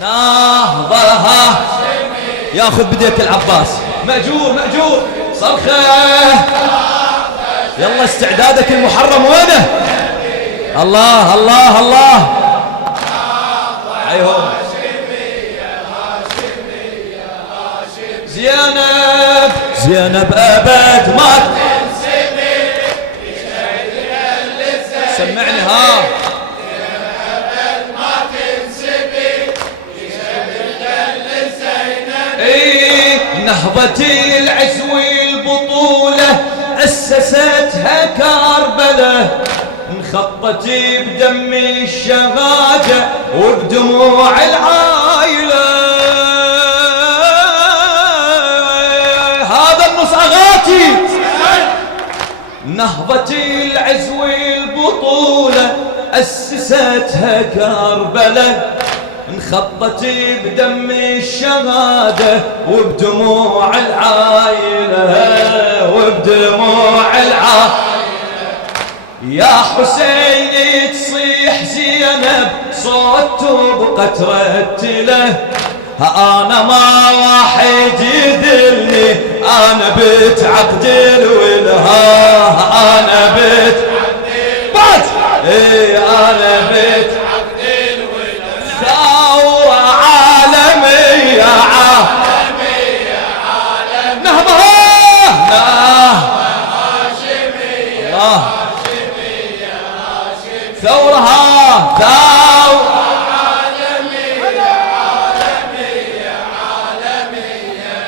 نهضها ياخذ بديك العباس. مأجور مأجور صرخة. يلا استعدادك المحرم وينه؟ الله الله الله. عيهم زينب زينب أبد ما سمعني ها. نهضة العزو البطولة أسستها كربلة، انخطت بدم الشهادة وبدموع العائلة. هذا النص أغاتي. نهضة العزو البطولة أسستها كربلة، انخطت بدم الشهادة وبدموع العائلة وبدموع العائلة. يا حسين تصيح زينب صوته بقطرة له، أنا ما واحد يذلني أنا بتعقد الولها. أنا بتعقد بعد أنا بتعقد ثورة عالمية عالمية عالمية. نهضة هاشمية هاشمية هاشمية. ثورة ثورة عالمية عالمية عالمية.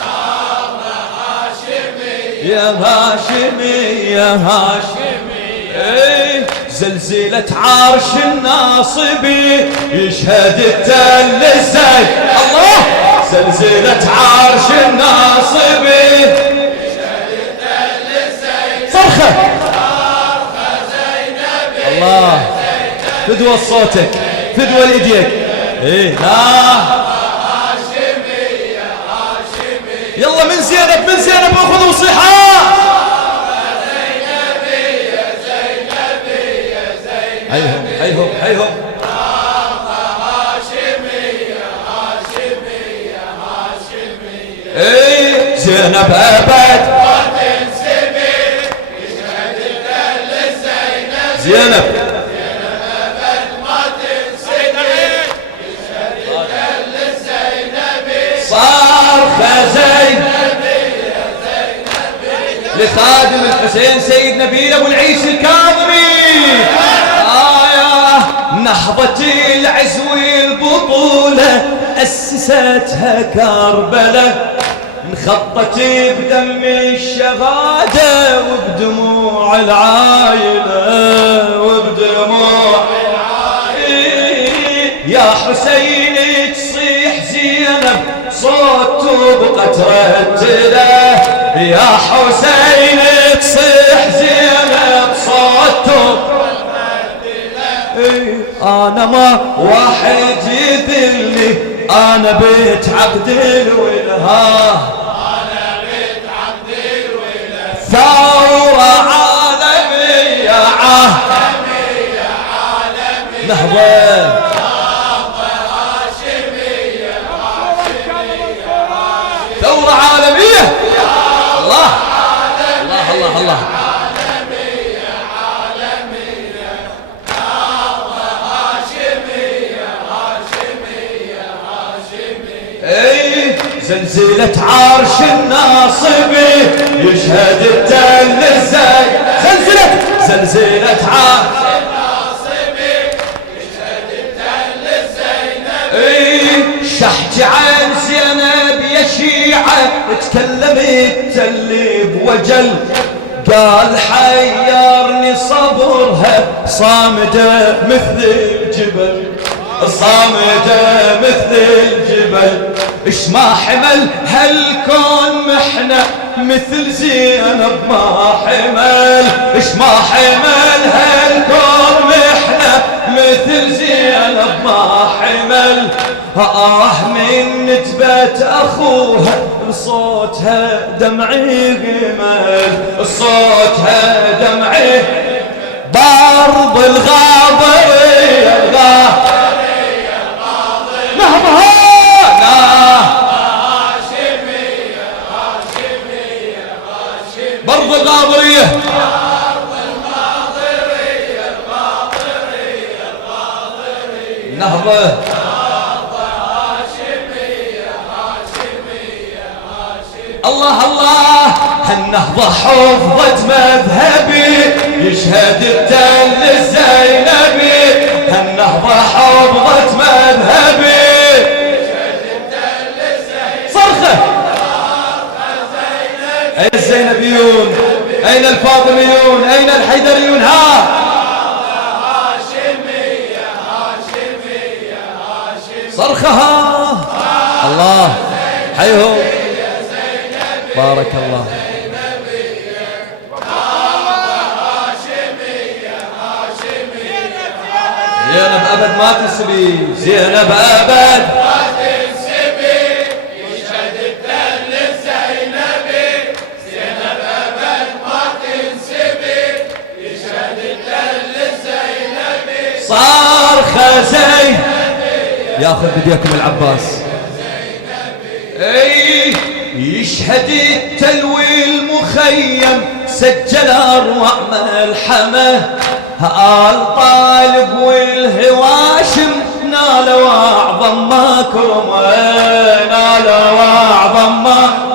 نهضة هاشمية يا هاشمية هاشمية. زلزلة عرش الناصبي يشهد التل الزين. الله زلزلة عرش الناصبي يشهد التل الزين. صرخة صرخة زينب. الله فدوى صوتك فدوى ليديك. لا هاشمية هاشمية. يلا من زينب من زينب اخذوا صيحة. هيهم هيهم هيهم. هاشمية هاشمية هاشمية. زينب أبد ما تنسبي يشهد التل الزينب. زينب أبد ما تنسبي يشهد التل الزينبي. صرخة زينبي يا زينبي لخادم الحسين سيد نبيل أبو العيس الكاظمي. نهضة العزو البطولة أسستها كربلة، انخطت بدم الشهادة وبدموع العائلة وبدموع العائلة. يا حسين تصيح زينب صوته بقطرة له. يا حسين تصيح زينب صوته. أنا ما واحد يذلني أنا بيت عقد الولها. أنا بيت عقد الولها. ثورة عالمية عالمية عالمية. نهضة هاشمية هاشمية. ثورة عالمية. الله الله الله الله. زلزلة عرش الناصبي يشهد التل الزين. زلزلة عرش الناصبي يشهد التل الزينبي. شحج عن زينب يا شيعة تكلم التل بوجل، قال حيرني صبرها صامدة مثل الجبل. صامدة مثل الجبل. اش ما حمل هالكون محنة مثل زينب ما حمل. اش ما حمل هالكون محنة مثل زينب ما حمل. من نتبت اخوها صوتها دمعي قمل. صوتها دمعي بارض الغاضرية. نهضة الله الله هالنهضة حفظت مذهبي يشهد التل الزينبي هالنهضة حفظت مذهبي يشهد التل الزينبي صرخة أين الزينبيون أين الفاطميون أين الحيدريون ها هاشمية هاشمية هاشمية صرخها الله حيهم بارك الله زينب أبد ما تنسبي زينب أبد ما تنسبي يشهد التل الزينبي زينب أبد ما تنسبي يشهد التل الزينبي صارخة زين ياخذ بديكم العباس اي يشهد التلو المخيم سجل اروع ملحمه آل طالب والهواشم نالوا اعظم مكرمه نالوا اعظم مكرمه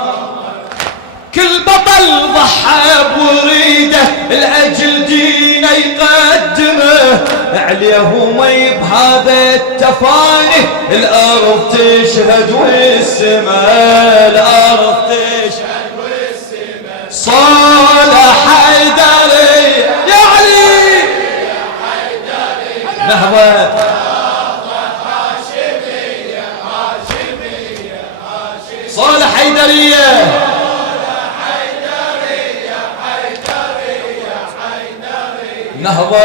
كل بطل ضحى بريده لاجل دينه يقدمه عليه مي بهذا التفاني الارض تشهد والسماء الارض تشهد والسماء صالح حيدري يا علي يا حيدري نهضة هاشمية هاشمية هاشمية صالح حيدرية نهضة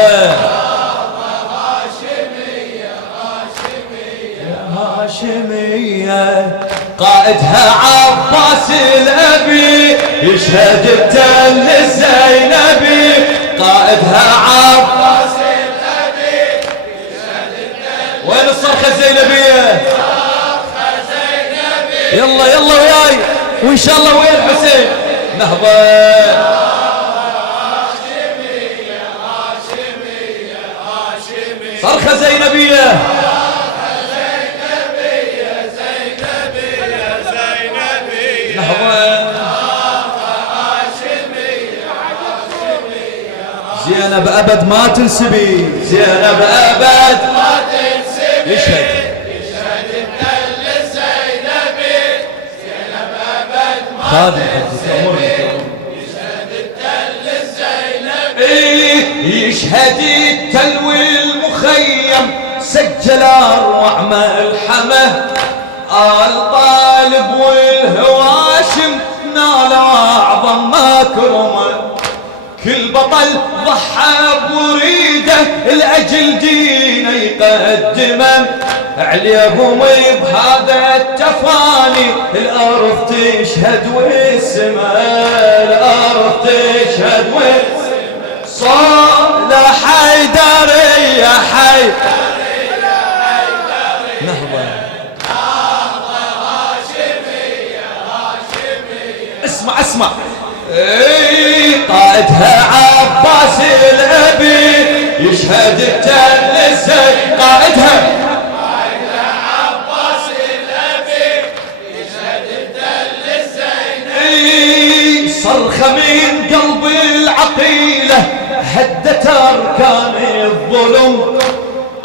هاشمية هاشمية هاشمية قائدها عباس الأبي يشهد التل الزينبي قائدها عباس الأبي يشهد التل وين الصرخة الزينبية صرخة زينبي يلا يلا وياي وإن شاء الله وين حسين نهضة صرخة زينبية زينبية زينبية زينبية نهضة هاشمية هاشمية زينب أبد ما تنسبي زينب أبد ما تنسبي يشهد التل الزينبي زينب أبد ما تنسبي يشهد التل الزينبي يشهد التلو المخيم سجل اروع ملحمه آل طالب والهواشم نالوا اعظم مكرمه كل بطل ضحى بريده لاجل دينه يقدمه عليهم بهذا التفاني الارض تشهد والسماء الارض تشهد والسماء صالح حيدري يا حيدري نهضة هاشمية هاشمية اسمع اسمع قائدها عباس الأبي يشهد التل الزين قائدها عباس الأبي يشهد التل الزين صرخة من قلب العقيلة هدت أركان الظلم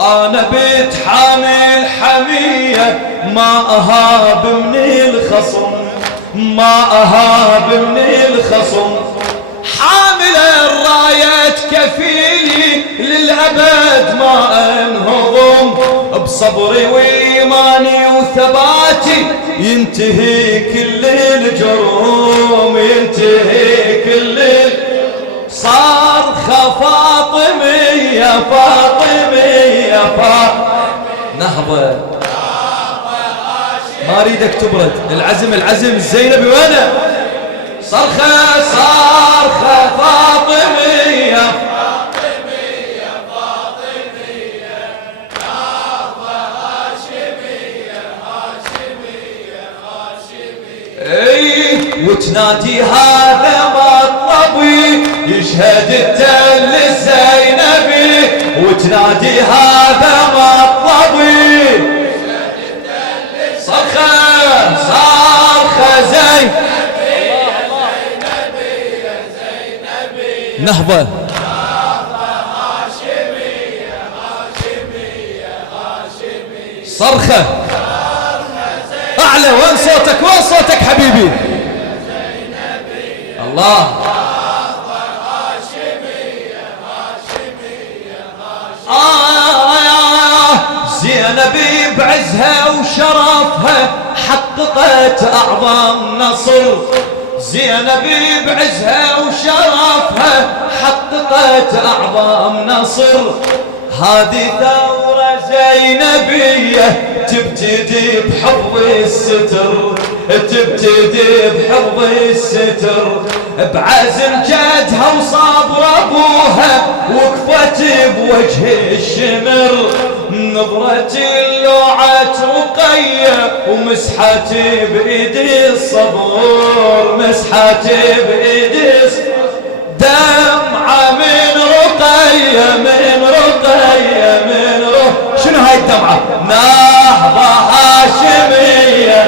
أنا بيت حامل حمية ما أهاب من الخصم ما أهاب من الخصم حامل الراية كفيلي للأبد ما أنهضم بصبري وإيماني وثباتي ينتهي كل الجروم ينتهي كل صرخة فاطمية فاطمية نهضة ما اريدك تبرد العزم العزم الزينبي وانا صرخة صرخة فاطمية فاطمية فاطمية نهضة هاشمية هاشمية هاشمية اي وتنادي هذا مطلبي يشهد التل الزينبي وتنادي هذا مطلبي يشهد التل صرخة صرخة زين نهضة صرخة أعلى. وين صوتك وين صوتك حبيبي؟ الله زينب بعزها وشرفها حققت أعظم نصر. زينب بعزها وشرفها حققت أعظم نصر. هذه ثورة زينبية تبتدي بحفظ الستر، تبتدي بحفظ الستر. بعزم جدها وصبر ابوها وقفت بوجه الشمر. نظرة اللوعة رقية ومسحت بايدي الصبر، مسحت بايدي دمعة من رقية، من رقية، من رقية. شنو هاي الدمعة؟ نهضة هاشمية،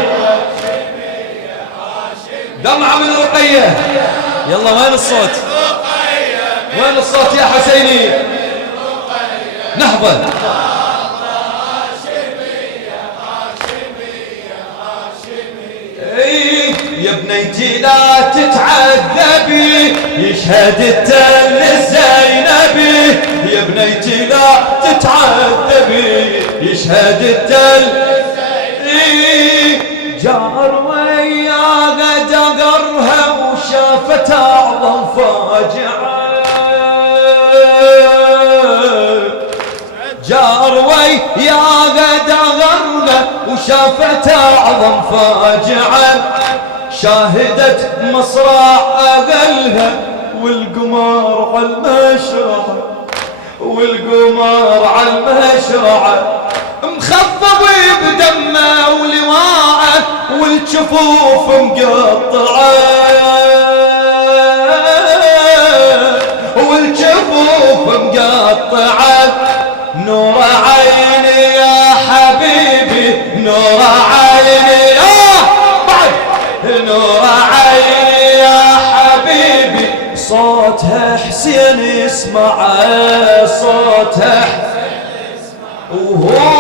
دمعة من رقية. يلا وين الصوت؟ وين الصوت يا حسيني؟ نهضة يا بنيتي لا تتعذبي، يشهد التل الزينبي. يا بنيتي لا تتعذبي، يشهد التل جار وياها دقرها وشافت أعظم فاجعة. جار وياها دقرها وشافت أعظم فاجعة. شاهدت مصرع أقلها والقمار على المشرعة، والقمار على المشرعة. مخضب بدمه ولواعه والجفوف مقطعه، والجفوف مقطعه. نور عيني يا حبيبي، نور عيني يا بعد، نور عيني يا حبيبي. صوتها حسين اسمعه، صوتها وهو